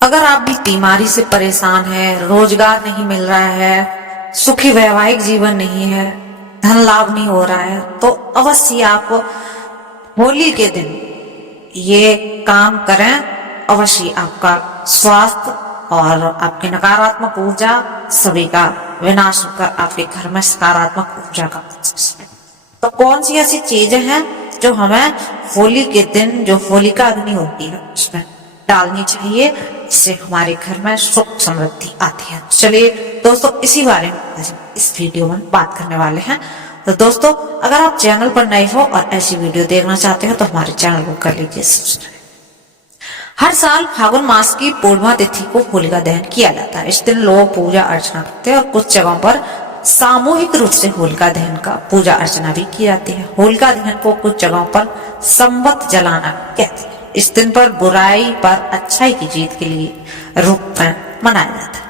अगर आप भी बीमारी से परेशान हैं, रोजगार नहीं मिल रहा है, सुखी वैवाहिक जीवन नहीं है, धन लाभ नहीं हो रहा है, तो अवश्य आप होली के दिन ये काम करें। अवश्य आपका स्वास्थ्य और आपकी नकारात्मक ऊर्जा सभी का विनाश होकर आपके घर में सकारात्मक ऊर्जा का। तो कौन सी ऐसी चीजें हैं जो हमें होली के दिन, जो होलिका अग्नि होती है, उसमें डालनी चाहिए, इससे हमारे घर में सुख समृद्धि आती है। चलिए दोस्तों, इसी बारे में आज इस वीडियो में बात करने वाले हैं। तो दोस्तों, अगर आप चैनल पर नए हो और ऐसी वीडियो देखना चाहते हो तो हमारे चैनल को कर लीजिए सब्सक्राइब। हर साल फागुन मास की पूर्णिमा तिथि को होलिका दहन किया जाता है। इस दिन लोग पूजा अर्चना करते हैं और कुछ जगहों पर सामूहिक रूप से होलिका दहन का पूजा अर्चना भी की जाती है। होलिका दहन को कुछ जगहों पर संवत जलाना कहते हैं। इस दिन पर बुराई पर अच्छाई की जीत के लिए रूप में मनाया जाता है।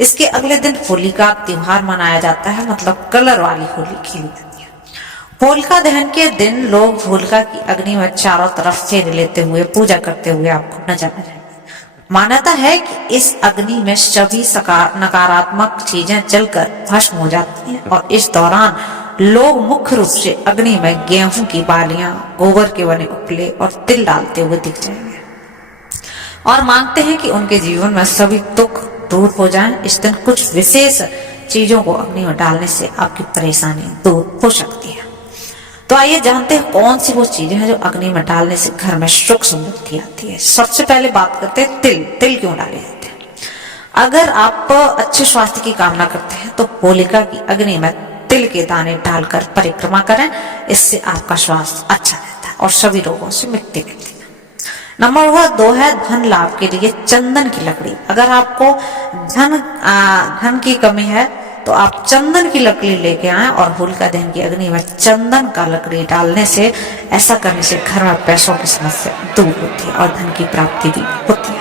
इसके अगले दिन होली का त्योहार मनाया जाता है, मतलब कलर वाली होली खेली जाती है। होलिका दहन के दिन लोग होलिका की अग्नि में चारों तरफ फेरे लेते हुए पूजा करते हुए आपको नजर आ जाएंगे। मान्यता है कि इस अग्नि में सभी नकारात्मक चीजें जलकर भस्म हो जाती हैं और इस दौरान लोग मुख्य रूप से अग्नि में गेहूं की बालियां, गोबर के बने उपले और तिल डालते हुए दिख जाएंगे और मांगते हैं कि उनके जीवन में सभी दुख दूर हो जाएं। इस दिन कुछ विशेष चीजों को अग्नि में डालने से आपकी परेशानी दूर हो सकती है। तो आइए जानते हैं कौन सी वो चीजें हैं जो अग्नि में डालने से घर में सुख समृद्धि आती है। सबसे पहले बात करते हैं तिल। तिल क्यों डाले जाते हैं? अगर आप अच्छे स्वास्थ्य की कामना करते हैं तो होलिका की अग्नि में तिल के दाने डालकर परिक्रमा करें। इससे आपका स्वास्थ्य अच्छा रहता है और सभी रोगों से मुक्ति मिलती है। नंबर 2 है धन लाभ के लिए चंदन की लकड़ी। अगर आपको धन की कमी है तो आप चंदन की लकड़ी लेके आए और होलिका दहन की अग्नि में चंदन का लकड़ी डालने से, ऐसा करने से घर में पैसों की समस्या दूर होती है और धन की प्राप्ति भी होती है।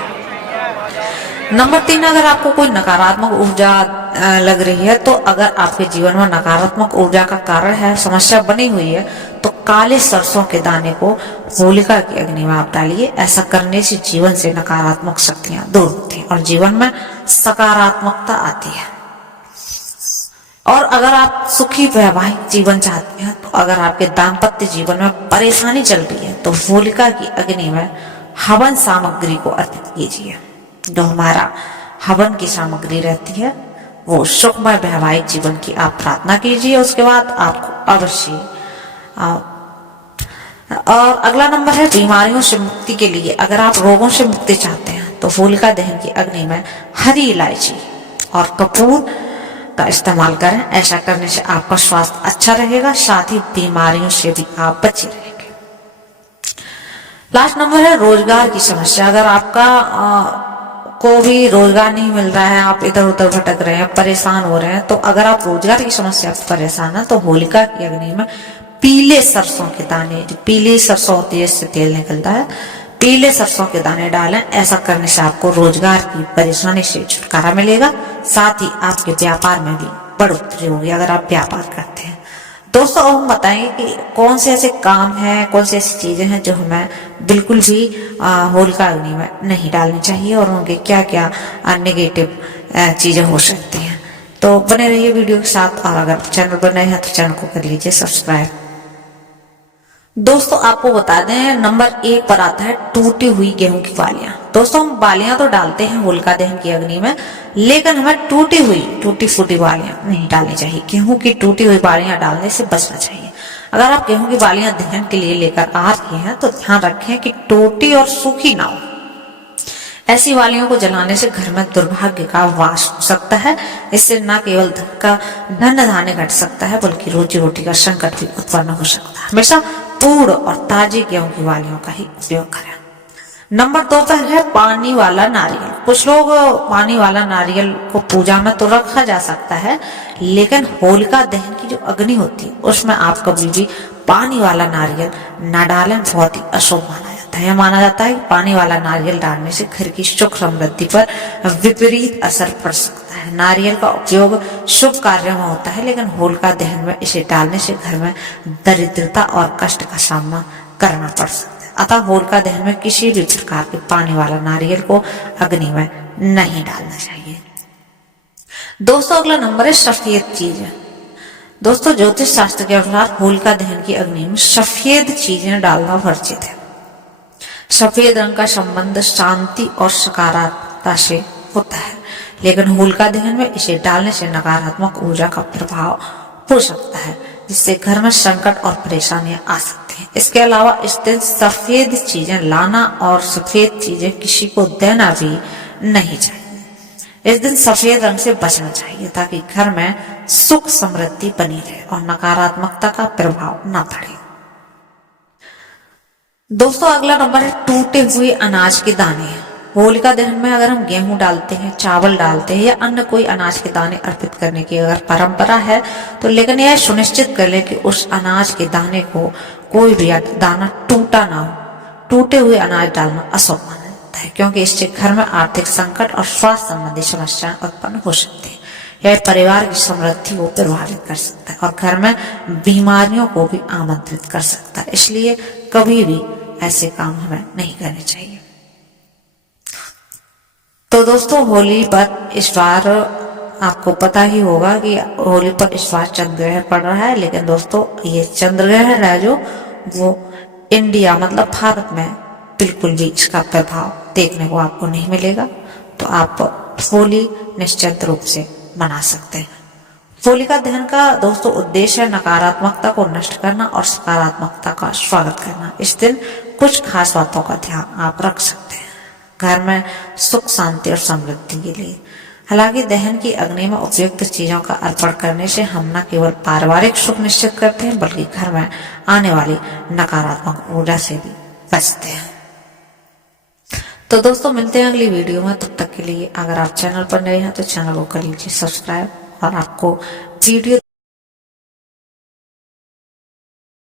नंबर 3, अगर आपको कोई नकारात्मक ऊर्जा लग रही है, तो अगर आपके जीवन में नकारात्मक ऊर्जा का कारण है, समस्या बनी हुई है, तो काले सरसों के दाने को होलिका की अग्नि में आप डालिए। ऐसा करने से जीवन से नकारात्मक शक्तियां दूर होती हैं और जीवन में सकारात्मकता आती है। और अगर आप सुखी वैवाहिक जीवन चाहते हैं, तो अगर आपके दाम्पत्य जीवन में परेशानी चल रही है, तो होलिका की अग्नि में हवन सामग्री को अर्पित कीजिए। जो हमारा हवन की सामग्री रहती है, वो सुखमय वैवाहिक जीवन की आप प्रार्थना कीजिए। उसके बाद आपको अवश्य। और अगला नंबर है बीमारियों से मुक्ति के लिए। अगर आप रोगों से मुक्ति चाहते हैं तो होलिका दहन की अग्नि में हरी इलायची और कपूर का इस्तेमाल करें। ऐसा करने से आपका स्वास्थ्य अच्छा रहेगा, साथ ही बीमारियों से भी आप बचे रहेंगे। लास्ट नंबर है रोजगार की समस्या। अगर आपका को भी रोजगार नहीं मिल रहा है, आप इधर उधर भटक रहे हैं, परेशान हो रहे हैं, तो अगर आप रोजगार की समस्या से परेशान है तो होलिका की अग्नि में पीले सरसों के दाने, जो पीली सरसों होती है, इससे तेल निकलता है, पीले सरसों के दाने डालें। ऐसा करने से आपको रोजगार की परेशानी से छुटकारा मिलेगा, साथ ही आपके व्यापार में भी बढ़ोतरी होगी अगर आप व्यापार करते हैं। दोस्तों, अब हम बताएंगे कि कौन से ऐसे काम हैं, कौन सी ऐसी चीजें हैं जो हमें बिल्कुल भी होलिका अग्नि में नहीं डालनी चाहिए और उनके क्या क्या नेगेटिव चीजें हो सकती हैं। तो बने रहिए वीडियो के साथ, और अगर चैनल पर नए हैं तो चैनल को कर लीजिए सब्सक्राइब। दोस्तों, आपको बता दें, नंबर 1 पर आता है टूटी हुई गेहूं की बालियां। दोस्तों, हम बालियां तो डालते हैं होलिका दहन की अग्नि में, लेकिन हमें टूटी फूटी बालियां नहीं डालनी चाहिए। गेहूं की टूटी हुई बालियां डालने से बचना चाहिए। अगर आप गेहूं की बालियां दहन के लिए लेकर आ रहे हैं तो ध्यान रखें कि टूटी और सूखी ना हो। ऐसी बालियों को जलाने से घर में दुर्भाग्य का वास हो सकता है। इससे न केवल धन धान्य घट सकता है, बल्कि रोजी रोटी का संकट भी उत्पन्न हो सकता है। हमेशा पूर्ण और ताजे गेहूं की बालियों का ही उपयोग करें। नंबर 2 पर है पानी वाला नारियल। कुछ लोग पानी वाला नारियल को पूजा में तो रखा जा सकता है, लेकिन होलिका दहन की जो अग्नि होती है उसमें आप कभी भी पानी वाला नारियल न डालें, बहुत ही अशुभ माना जाता है। यह माना जाता है कि पानी वाला नारियल डालने से घर की सुख समृद्धि पर विपरीत असर पड़ सकता है। नारियल का उपयोग शुभ कार्यों में होता है, लेकिन होलिका दहन में इसे डालने से घर में दरिद्रता और कष्ट का सामना करना पड़ सकता है। अतः होलिका दहन में किसी भी प्रकार के पानी वाला नारियल को अग्नि में नहीं डालना चाहिए। दोस्तों अगला नंबर है सफेद चीजें। दोस्तों ज्योतिष शास्त्र के अनुसार होलिका दहन की अग्नि में सफेद चीजें डालना वर्जित है। सफेद रंग का संबंध शांति और सकारात्मकता से होता है, लेकिन होलिका दहन में इसे डालने से नकारात्मक ऊर्जा का प्रभाव हो सकता है, जिससे घर में संकट और परेशानियां आ सकती हैं। इसके अलावा इस दिन सफेद चीजें लाना और सफेद चीजें किसी को देना भी नहीं चाहिए। इस दिन सफेद रंग से बचना चाहिए ताकि घर में सुख समृद्धि बनी रहे और नकारात्मकता का प्रभाव न पड़े। दोस्तों अगला नंबर है टूटे हुए अनाज के दाने। होलिका दहन में अगर हम गेहूं डालते हैं, चावल डालते हैं या अन्य कोई अनाज के दाने अर्पित करने की अगर परंपरा है तो लेकिन यह सुनिश्चित कर ले कि उस अनाज के दाने को कोई भी दाना टूटा ना हो। टूटे हुए अनाज डालना अशुभ माना जाता है, क्योंकि इससे घर में आर्थिक संकट और स्वास्थ्य संबंधी समस्याएं उत्पन्न हो सकती है। यह परिवार की समृद्धि को प्रभावित कर सकता है और घर में बीमारियों को भी आमंत्रित कर सकता है। इसलिए कभी भी ऐसे काम हमें नहीं करने चाहिए। तो दोस्तों होली पर इस बार आपको पता ही होगा कि होली पर इस बार चंद्र ग्रहण पड़ रहा है, लेकिन दोस्तों ये चंद्र ग्रहण है जो वो इंडिया मतलब भारत में बिल्कुल भी इसका प्रभाव देखने को आपको नहीं मिलेगा। तो आप होली निश्चित रूप से मना सकते हैं। होलिका दहन का दोस्तों उद्देश्य है नकारात्मकता को नष्ट करना और सकारात्मकता का स्वागत करना। इस दिन कुछ खास बातों का ध्यान आप रख सकते हैं घर में सुख शांति और समृद्धि के लिए। हालांकि दहन की अग्नि में उपयुक्त चीजों का अर्पण करने से हम न केवल पारिवारिक सुख निश्चित करते हैं बल्कि घर में आने वाली नकारात्मक ऊर्जा से भी बचते हैं। तो दोस्तों मिलते हैं अगली वीडियो में, तब तक के लिए अगर आप चैनल पर नए हैं तो चैनल को कर लीजिए सब्सक्राइब और आपको वीडियो